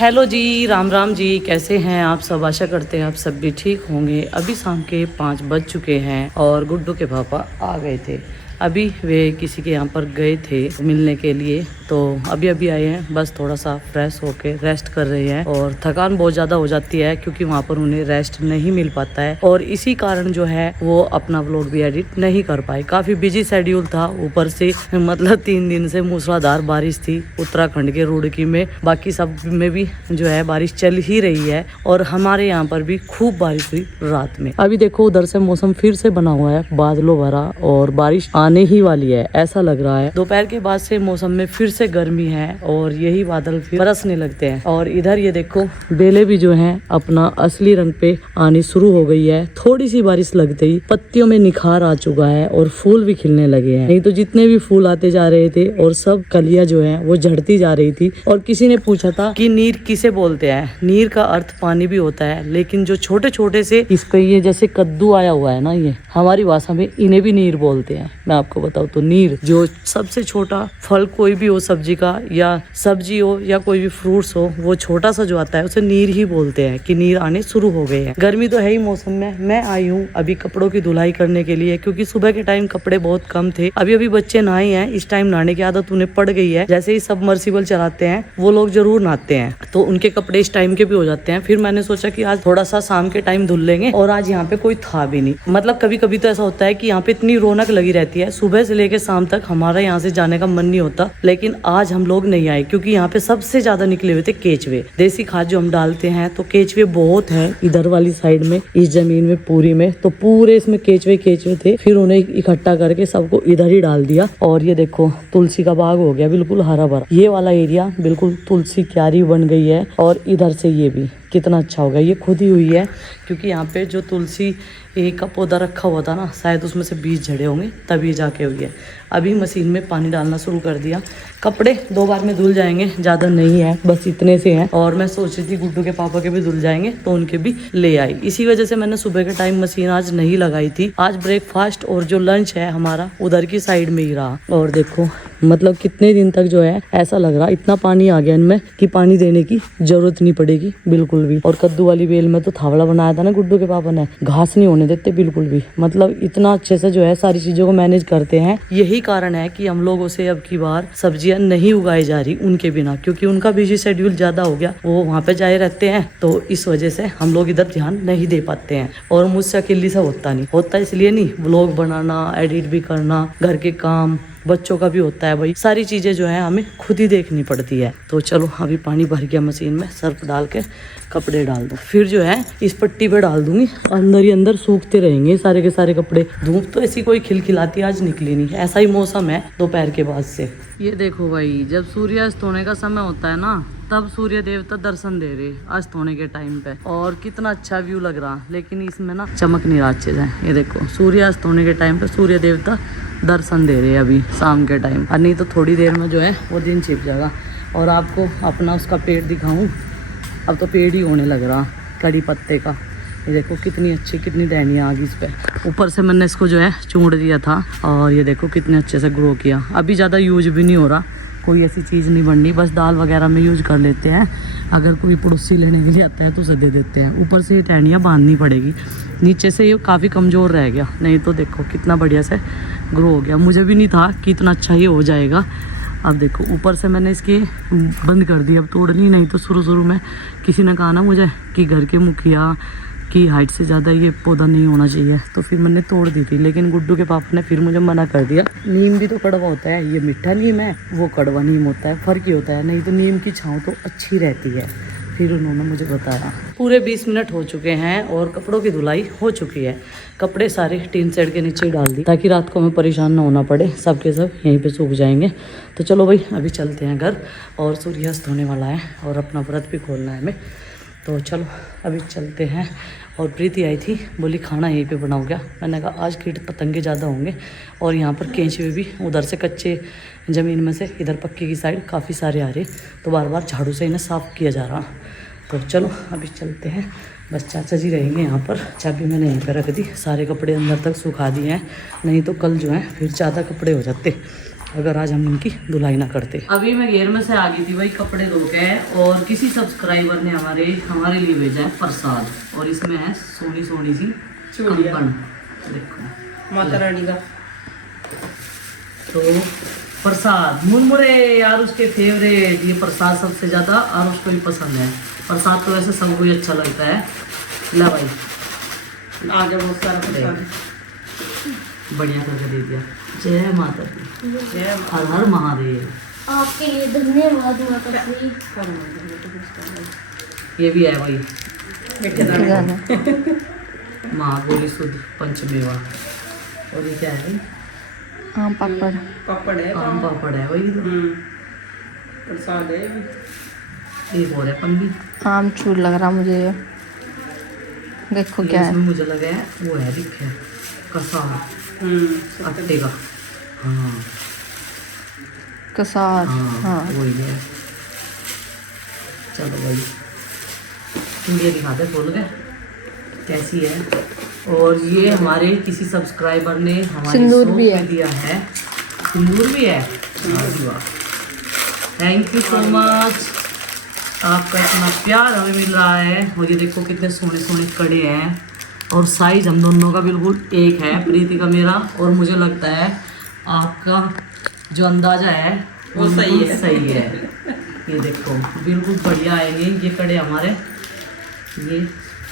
Hello जी, राम राम जी। कैसे हैं आप सब? आशा करते हैं आप सब भी ठीक होंगे। अभी शाम के 5 बज चुके हैं और गुड्डू के पापा आ गए थे। अभी वे किसी के यहाँ पर गए थे मिलने के लिए, तो अभी अभी आए हैं। बस थोड़ा सा फ्रेश होके रेस्ट कर रहे हैं और थकान बहुत ज़्यादा हो जाती है क्योंकि वहाँ पर उन्हें रेस्ट नहीं मिल पाता है और इसी कारण जो है वो अपना व्लॉग भी एडिट नहीं कर पाए। काफ़ी बिजी शेड्यूल था, ऊपर से मतलब 3 दिन से मूसलाधार बारिश थी उत्तराखंड के रुड़की में। बाकी सब में भी जो है बारिश चल ही रही है और हमारे यहाँ पर भी खूब बारिश हुई रात में। अभी देखो उधर से मौसम फिर से बना हुआ है बादलों भरा और बारिश आने ही वाली है ऐसा लग रहा है। दोपहर के बाद से मौसम में फिर से गर्मी है और यही बादल फिर बरसने लगते हैं। और इधर ये देखो बेलें भी जो हैं अपना असली रंग पे आनी शुरू हो गई है। थोड़ी सी बारिश लगते ही पत्तियों में निखार आ चुका है और फूल भी खिलने लगे हैं। नहीं तो जितने भी फूल आते जा रहे थे और सब कलियां जो है वो झड़ती जा रही थी। और किसी ने पूछा था कि नीर किसे बोलते हैं? नीर का अर्थ पानी भी होता है, लेकिन जो छोटे छोटे से इस पे ये जैसे कद्दू आया हुआ है ना, ये हमारी भाषा में इन्हें भी नीर बोलते हैं। मैं आपको बताऊं तो नीर जो सबसे छोटा फल कोई भी हो, सब्जी का या सब्जी हो या कोई भी फ्रूट्स हो, वो छोटा सा जो आता है उसे नीर ही बोलते हैं कि नीर आने शुरू हो गए हैं। गर्मी तो है ही मौसम में। मैं आई हूँ अभी कपड़ों की धुलाई करने के लिए क्योंकि सुबह के टाइम कपड़े बहुत कम थे। अभी अभी बच्चे नहाए हैं, इस टाइम नहाने की आदत उन्हें पड़ गई है। जैसे ही सबमर्सिबल चलाते हैं वो लोग जरूर नहाते हैं तो उनके कपड़े इस टाइम के भी हो जाते हैं। फिर मैंने सोचा कि आज थोड़ा सा शाम के टाइम धुल लेंगे और आज यहाँ पे कोई था भी नहीं। मतलब कभी कभी तो ऐसा होता है कि यहाँ पे इतनी रौनक लगी रहती है, सुबह से लेकर शाम तक हमारा यहाँ से जाने का मन नहीं होता। लेकिन आज हम लोग नहीं आए क्योंकि यहाँ पे सबसे ज्यादा निकले हुए थे केचवे। देसी खाद जो हम डालते हैं तो केचवे बहुत है इधर वाली साइड में, इस जमीन में पूरी में, तो पूरे इसमें केचवे थे। फिर उन्हें इकट्ठा करके सबको इधर ही डाल दिया और ये देखो तुलसी का बाग हो गया बिल्कुल हरा भरा। ये वाला एरिया बिल्कुल तुलसी क्यारी बन गई है और इधर से ये भी कितना अच्छा होगा। ये खुद ही हुई है क्योंकि यहाँ पे जो तुलसी का पौधा रखा हुआ था ना, शायद उसमें से बीज झड़े होंगे तभी जाके हुई है। अभी मशीन में पानी डालना शुरू कर दिया। कपड़े 2 बार में धुल जाएंगे, ज़्यादा नहीं है, बस इतने से हैं। और मैं सोच रही थी गुड्डू के पापा के भी धुल जाएंगे तो उनके भी ले आई। इसी वजह से मैंने सुबह के टाइम मशीन आज नहीं लगाई थी। आज ब्रेकफास्ट और जो लंच है हमारा उधर की साइड में ही रहा। और देखो मतलब कितने दिन तक जो है ऐसा लग रहा इतना पानी आ गया इनमें कि पानी देने की जरूरत नहीं पड़ेगी बिल्कुल भी। और कद्दू वाली बेल में तो थावड़ा बनाया था ना गुड्डू के पापा ने, घास नहीं होने देते बिल्कुल भी। मतलब इतना अच्छे से जो है सारी चीजों को मैनेज करते हैं। यही कारण है कि हम लोगों से अब की बार सब्जियां नहीं उगाई जा रही उनके बिना, क्योंकि उनका बिजी शेड्यूल ज्यादा हो गया, वो वहाँ पे जाए रहते हैं तो इस वजह से हम लोग इधर ध्यान नहीं दे पाते हैं। और मुझसे अकेली से होता नहीं, होता इसलिए नहीं, व्लॉग बनाना, एडिट भी करना, घर के काम, बच्चों का भी होता है भाई, सारी चीजें जो है हमें खुद ही देखनी पड़ती है। तो चलो अभी पानी भर गया मशीन में, सर्फ डाल के कपड़े डाल दो, फिर जो है इस पट्टी पे डाल दूंगी, अंदर ही अंदर सूखते रहेंगे सारे के सारे कपड़े। धूप तो ऐसी कोई खिलखिलाती आज निकली नहीं, ऐसा ही मौसम है दोपहर के बाद से। ये देखो भाई, जब सूर्यास्त होने का समय होता है ना, तब सूर्य देवता दर्शन दे रहे अस्त होने के टाइम पे, और कितना अच्छा व्यू लग रहा। लेकिन इसमें ना चमक नहीं रहा अच्छे से। ये देखो सूर्यास्त होने के टाइम पे सूर्य देवता दर्शन दे रहे हैं अभी शाम के टाइम, और नहीं तो थोड़ी देर में जो है वो दिन छिप जाएगा। और आपको अपना उसका पेड़ दिखाऊं, अब तो पेड़ ही होने लग रहा कड़ी पत्ते का। ये देखो कितनी अच्छी, कितनी टहनियाँ आ गई इस पर। ऊपर से मैंने इसको जो है चूड़ दिया था और ये देखो कितने अच्छे से ग्रो किया। अभी ज़्यादा यूज भी नहीं हो रहा, कोई ऐसी चीज़ नहीं बननी, बस दाल वगैरह में यूज कर लेते हैं। अगर कोई पड़ोसी लेने के लिए आता है तो उसे दे देते हैं। ऊपर से ये टहनियाँ बांधनी पड़ेगी, नीचे से ये काफ़ी कमज़ोर रह गया, नहीं तो देखो कितना बढ़िया से ग्रो हो गया। मुझे भी नहीं था कि इतना अच्छा ये हो जाएगा। अब देखो ऊपर से मैंने इसके बंद कर दी, अब तोड़नी नहीं तो शुरू में किसी ने कहा ना मुझे कि घर के मुखिया की हाइट से ज़्यादा ये पौधा नहीं होना चाहिए, तो फिर मैंने तोड़ दी थी। लेकिन गुड्डू के पापा ने फिर मुझे मना कर दिया। नीम भी तो कड़वा होता है, ये मीठा नीम है, वो कड़वा नीम होता है, फ़र्क ही होता है। नहीं तो नीम की छाँव तो अच्छी रहती है, फिर उन्होंने मुझे बताया। पूरे 20 मिनट हो चुके हैं और कपड़ों की धुलाई हो चुकी है। कपड़े सारे टीन शेड के नीचे ही डाल दी ताकि रात को हमें परेशान ना होना पड़े, सब के सब यहीं पे सूख जाएंगे। तो चलो भाई अभी चलते हैं घर, और सूर्यास्त होने वाला है और अपना व्रत भी खोलना है हमें। तो चलो अभी चलते हैं। और प्रीति आई थी, बोली खाना यहीं पे बनाओ क्या? मैंने कहा आज कीट पतंगे ज़्यादा होंगे और यहाँ पर केंचुए भी उधर से कच्चे ज़मीन में से इधर पक्की की साइड काफ़ी सारे आ रहे, तो बार बार झाड़ू से इन्हें साफ़ किया जा रहा। तो चलो अभी चलते हैं, बस चाचा जी रहेंगे यहाँ पर। चाबी मैंने यहीं पर रख दी, सारे कपड़े अंदर तक सुखा दिए हैं, नहीं तो कल जो है फिर ज़्यादा कपड़े हो जाते। अगर आज हम इनकी धुलाई ना करते। अभी मैं घेर में से आ गई थी भाई कपड़े धो के, और किसी सब्सक्राइबर ने हमारे लिए भेजा है प्रसाद, और इसमें है सोनी सोनी सी कंकण, देखो माता रानी का। तो प्रसाद मुरमुरे यार उसके फेवरेट, ये प्रसाद सबसे ज्यादा और उसको भी पसंद है। प्रसाद तो वैसे सबको ही अच्छा लगता है। ला भाई आगे बहुत सारा प्रसाद बढ़िया करके दे दिया। जय माता दी, है। हर हर महादेव। आपके लिए धन्यवाद माता श्री। ये भी है भाई मीठे दाने। महागौरी शुद्ध पंचमेवा। और ये क्या है? आम पापड़। पापड़ है। आम पापड़ है वही तो। प्रसाद है। एक और है पन्नी। आम चूर लग रहा मुझे ये। देखो क्या है। इसमें मुझे लगा है वो है दिखे कसार आटे का। हाँ कसार। हाँ हाँ वही है। चलो भाई ये दिखाते खोल के कैसी है। और ये हमारे किसी सब्सक्राइबर ने हमारे सिंदूर शॉप भी है। में दिया है। सिंदूर भी है। थैंक यू सो मच, आपका इतना प्यार हमें मिल रहा है। और ये देखो कितने सोने सोने कड़े हैं, और साइज हम दोनों का बिल्कुल एक है, प्रीति का मेरा, और मुझे लगता है आपका जो अंदाजा है वो सही है। सही है। ये देखो बिल्कुल बढ़िया आएंगे ये कड़े हमारे। ये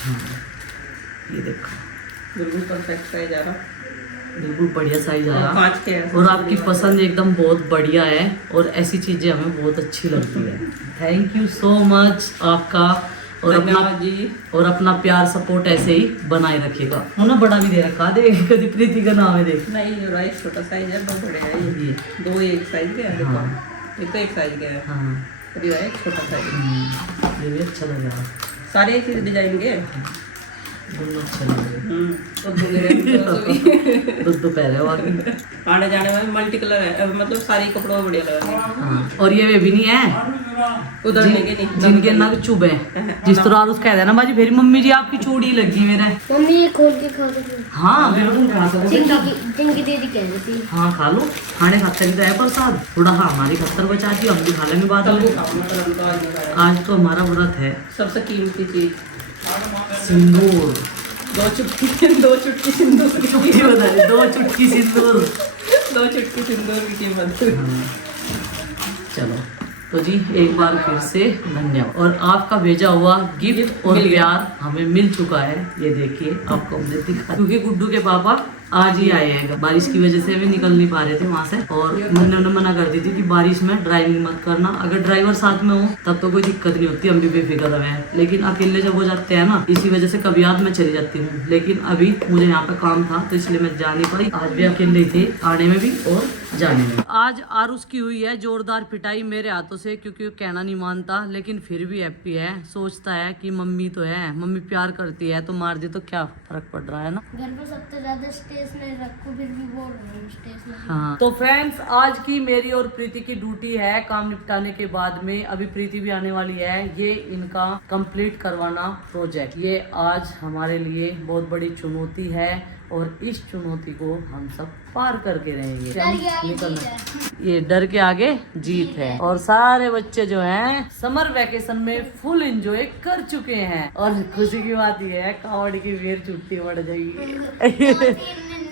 हाँ ये देखो बिल्कुल परफेक्ट साइज आ रहा। बिल्कुल बढ़िया साइज आया। कांच के हैं। और आपकी पसंद एकदम बहुत बढ़िया है, और ऐसी चीज़ें हमें बहुत अच्छी लगती है। थैंक यू सो मच आपका, और अपना धन्यवाद जी। और अपना प्यार सपोर्ट ऐसे ही बनाए रखिएगा। उन्होंने बड़ा भी दे रखा, देख कभी प्रीति का नाम है देख। नहीं ये रहा एक छोटा साइज है, दो बड़े हैं ये। ये दो एक साइज के हैं देखो। हाँ। एक तो एक साइज के है, हाँ और ये रहा एक छोटा साइज। ये भी अच्छा लग रहा है, सारे एक चीज डिजाइन के। दोनों अच्छे लग रहे हैं। तो दूल्हे दूध तो पहले वाली। आने जाने में मल्टी कलर है, मतलब सारे कपड़ों में बढ़िया लग रहे हैं। हाँ और ये वे भी नहीं है उधर लेके नहीं जिनके नग चुभ है, जिस तरह आरुष कह देना बाजी फिर मम्मी जी आपकी चूड़ी लगी मेरे। मम्मी ये खोल के खा सकते। हाँ बिल्कुल खा सकते। जिनकी दीदी कह रही थी। हाँ खा लो, खाने खातर ही तो है प्रसाद। थोड़ा हाँ हमारी खतर बचा दी, हम भी खा लेंगे बाद में। आज तो हमारा व्रत है। सबसे कीमती चीज सिंदूर। दो चुटकी सिंदूर की चुटकी बता दी, 2 चुटकी सिंदूर। 2 चुटकी सिंदूर की कीमत। हाँ, चलो तो जी एक बार फिर से धन्यवाद। और आपका भेजा हुआ गिफ्ट और प्यार हमें मिल चुका है। ये देखिए आपको हमने दिखा, क्योंकि गुड्डू के पापा आज ही आए हैं। बारिश की वजह से वे निकल नहीं पा रहे थे वहाँ से, और उन्होंने मना कर दी थी कि बारिश में ड्राइविंग मत करना। अगर ड्राइवर साथ में हो तब तो कोई दिक्कत नहीं होती, हम भी बेफिक्र रहे हैं। लेकिन अकेले जब हो जाते हैं ना, इसी वजह से कभी याद में चली जाती हूँ। लेकिन अभी मुझे यहाँ पे काम था तो इसलिए मैं जा नहीं पाई। आज भी अकेले थे, आने में भी और जाने में। आज आरुष की हुई है जोरदार पिटाई मेरे हाथों से, क्योंकि वो कहना नहीं मानता, लेकिन फिर भी हैप्पी है। सोचता है कि मम्मी तो है, मम्मी प्यार करती है तो मार दे तो क्या फर्क पड़ रहा है ना। घर पे सबसे ज्यादा स्टेशनरी रखो, फिर भी बोल रही हूँ स्टेशनरी। हाँ तो फ्रेंड्स आज की मेरी और प्रीति की ड्यूटी है काम निपटाने के बाद में। अभी प्रीति भी आने वाली है, ये इनका कंप्लीट करवाना प्रोजेक्ट। ये आज हमारे लिए बहुत बड़ी चुनौती है, और इस चुनौती को हम सब पार करके रहेंगे। डर के आगे निकलना। जीत है। ये डर के आगे जीत है। और सारे बच्चे जो हैं समर वैकेशन में फुल एंजॉय कर चुके हैं, और खुशी की बात ये है कावड़ की फिर छुट्टी बढ़ जाएगी।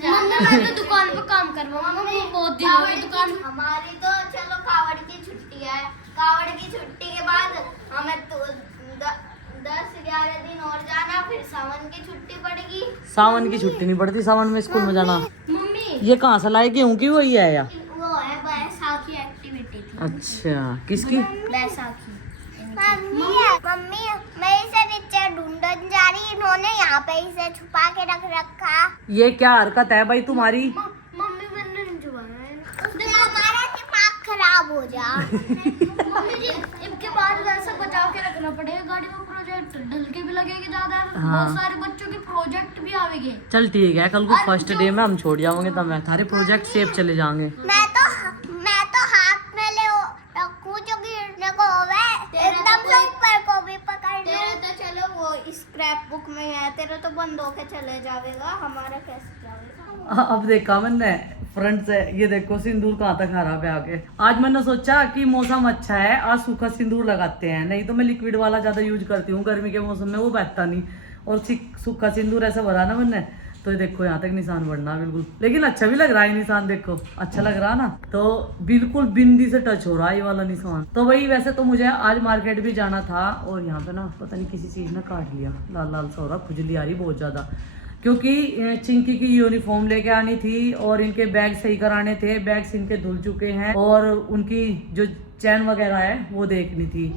मम्मी मैं तो दुकान पे काम करवाऊंगा, मम्मी बहुत दिन हो गए दुकान। हमारी तो चलो कावड़ की छुट्टी है। कावड़ की छुट्टी के बाद हमें तो 10-11 दिन और जाना, फिर सावन की छुट्टी पड़ेगी। सावन की छुट्टी नहीं पड़ती, सावन में स्कूल में जाना। मम्मी ये कहाँ से लाए, गेहूँ की वही है या? वो है बैसाखी एक्टिविटी थी। अच्छा किसकी? बैसाखी। मम्मी मैं इसे नीचे ढूंढने जा रही, इन्होंने यहाँ पे इसे छुपा के रख रखा। ये क्या हरकत है भाई तुम्हारी? मम्मी मैंने नहीं छुपाया है। हमारा दिमाग खराब हो जा। मम्मी जी इनके बाद वैसा बचा के रखना पड़ेगा, गाड़ी में प्रोजेक्ट ढल के भी लगेगी ज्यादा। हाँ। बहुत सारे बच्चों के प्रोजेक्ट भी आवेंगे। चल ठीक है, कल को फर्स्ट डे में हम छोड़ जाओगे तब मैं थारे प्रोजेक्ट सेफ चले जाएंगे। मैं तो हाथ में ले रखूं जो गिरने को होवे, एकदम से ऊपर को भी पकड़ लूं। तेरे तो चलो वो स्क्रैप बुक में है, तेरे तो बंद होके चले जाएगा, हमारा कैसे जाएगा? अब देखा मैंने फ्रंट से। ये देखो सिंदूर कहाँ तक हरा पे आके। आज मैंने सोचा कि मौसम अच्छा है, आज सूखा सिंदूर लगाते हैं, नहीं तो मैं लिक्विड वाला ज्यादा यूज करती हूँ गर्मी के मौसम में, वो बैठता नहीं। और सूखा सिंदूर ऐसा भरा ना मैंने, तो ये देखो यहाँ तक निशान बढ़ना बिल्कुल, लेकिन अच्छा भी लग रहा है निशान, देखो अच्छा लग रहा ना, तो बिल्कुल बिंदी से टच हो रहा है ये वाला निशान। तो वही, वैसे तो मुझे आज मार्केट भी जाना था, और यहाँ पे ना पता नहीं किसी चीज ने काट लिया, लाल लाल सा हो रहा, खुजली आ रही बहुत ज्यादा, क्योंकि चिंकी की यूनिफॉर्म लेके आनी थी और इनके बैग सही कराने थे। बैग्स इनके धुल चुके हैं और उनकी जो चैन वगैरह है वो देखनी थी।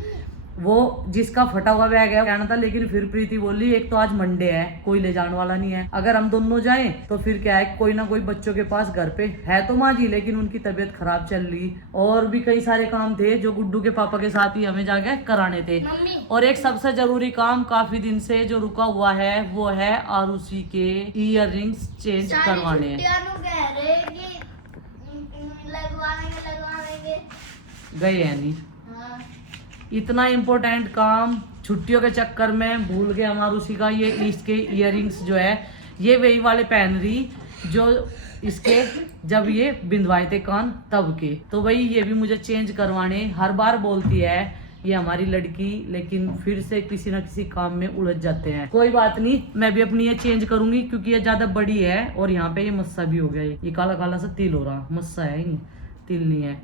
वो जिसका फटा हुआ बैग है कहना था, लेकिन फिर प्रीति बोली एक तो आज मंडे है, कोई ले जाने वाला नहीं है, अगर हम दोनों जाएं तो फिर क्या है, कोई ना कोई बच्चों के पास घर पे है तो माँ जी, लेकिन उनकी तबीयत खराब चल रही, और भी कई सारे काम थे जो गुड्डू के पापा के साथ ही हमें जाके कराने थे। और एक सबसे जरूरी काम काफी दिन से जो रुका हुआ है वो है आरुषि के ईयर रिंग्स चेंज करवाने हैं। गए है नहीं, इतना इम्पोर्टेंट काम छुट्टियों के चक्कर में भूल गए हम आरुषि का। ये इसके इयररिंग्स जो है ये वही वाले पहन रही जो इसके जब ये बिंदवाए थे कान तब के, तो वही ये भी मुझे चेंज करवाने। हर बार बोलती है ये हमारी लड़की, लेकिन फिर से किसी ना किसी काम में उलझ जाते हैं। कोई बात नहीं, मैं भी अपनी ये चेंज करूंगी क्योंकि ये ज्यादा बड़ी है, और यहाँ पे ये मस्सा भी हो गया, ये काला काला सा तिल हो रहा, मस्सा है ही तिल नहीं है।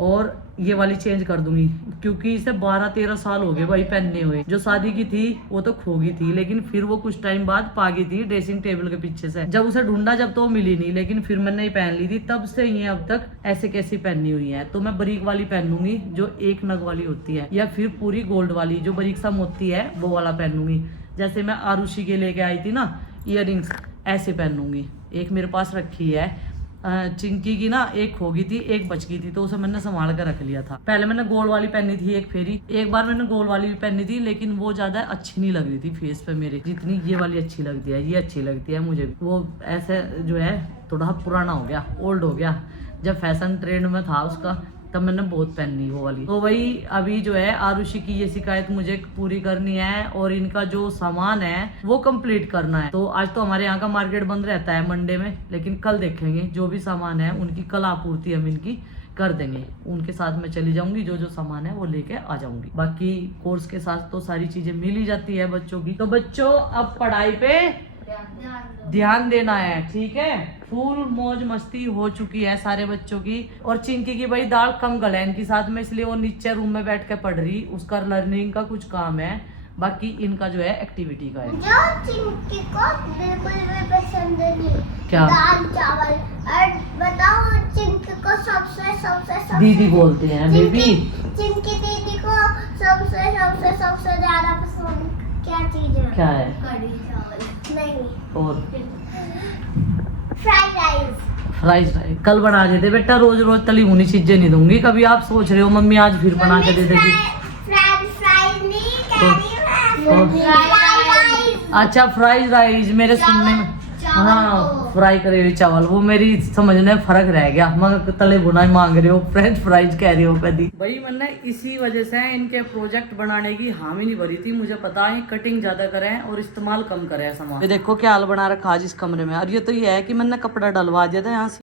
और ये वाली चेंज कर दूंगी क्योंकि इसे 12-13 साल हो गए भाई पहनने हुए। जो शादी की थी वो तो खो गई थी, लेकिन फिर वो कुछ टाइम बाद पा गई थी ड्रेसिंग टेबल के पीछे से। जब उसे ढूंढा जब तो वो मिली नहीं, लेकिन फिर मैंने ही पहन ली थी, तब से ये अब तक ऐसे कैसी पहनी हुई है। तो मैं बरीक वाली पहनूंगी जो एक नग वाली होती है, या फिर पूरी गोल्ड वाली जो बरीक सा मोती है वो वाला पहनूंगी। जैसे मैं आरुषि के लेके आई थी ना इयररिंग्स, ऐसे पहनूंगी। एक मेरे पास रखी है, चिंकी की ना एक खो गई थी, एक बच गई थी, तो उसे मैंने संभाल कर रख लिया था। पहले मैंने गोल्ड वाली पहनी थी एक फेरी, एक बार मैंने गोल्ड वाली भी पहनी थी, लेकिन वो ज्यादा अच्छी नहीं लग रही थी फेस पे मेरे, जितनी ये वाली अच्छी लगती है। ये अच्छी लगती है मुझे, वो ऐसे जो है थोड़ा पुराना हो गया, ओल्ड हो गया। जब फैशन ट्रेंड में था उसका तब मैंने बहुत पहनी वो वाली। तो वही अभी जो है आरुषि की ये शिकायत मुझे पूरी करनी है, और इनका जो सामान है वो कंप्लीट करना है। तो आज तो हमारे यहाँ का मार्केट बंद रहता है मंडे में, लेकिन कल देखेंगे जो भी सामान है उनकी कल आपूर्ति हम इनकी कर देंगे। उनके साथ मैं चली जाऊंगी, जो जो सामान है वो लेके आ जाऊंगी। बाकी कोर्स के साथ तो सारी चीजें मिल ही जाती है बच्चों की। तो बच्चों अब पढ़ाई पे ध्यान देना है, ठीक है। फुल मौज मस्ती हो चुकी है सारे बच्चों की, और चिंकी की भाई दाल कम गला है इनके साथ में, इसलिए वो नीचे रूम में बैठ के पढ़ रही, उसका लर्निंग का कुछ काम है, बाकी इनका जो है एक्टिविटी का है। जो चिंकी को बिल्कुल भी पसंद नहीं, क्या? दाल चावल। और बताओ चिंकी को सबसे दीदी बोलते हैं बेबी। चिंकी दीदी को सबसे ज्यादा पसंद क्या चीज है? क्या है? कढ़ी चावल नहीं, और फ्राइड राइस। कल बना देते बेटा, रोज रोज तली भुनी चीजें नहीं दूंगी। कभी आप सोच रहे हो मम्मी आज फिर बना के दे देगी। अच्छा फ्राइड राइस मेरे सुनने में, हाँ फ्राई करे हुए चावल, वो मेरी समझने में फर्क रह गया। मगर तले भुना ही मांग रहे हो, फ्रेंच फ्राइज कह रहे हो कभी। भाई मैंने इसी वजह से इनके प्रोजेक्ट बनाने की हामी नहीं भरी थी। मुझे पता है कटिंग ज्यादा करें और इस्तेमाल कम करें सामान। ये देखो क्या हाल बना रखा आज इस कमरे में। और ये तो ये है कि मैंने कपड़ा डलवा दिया था यहाँ से।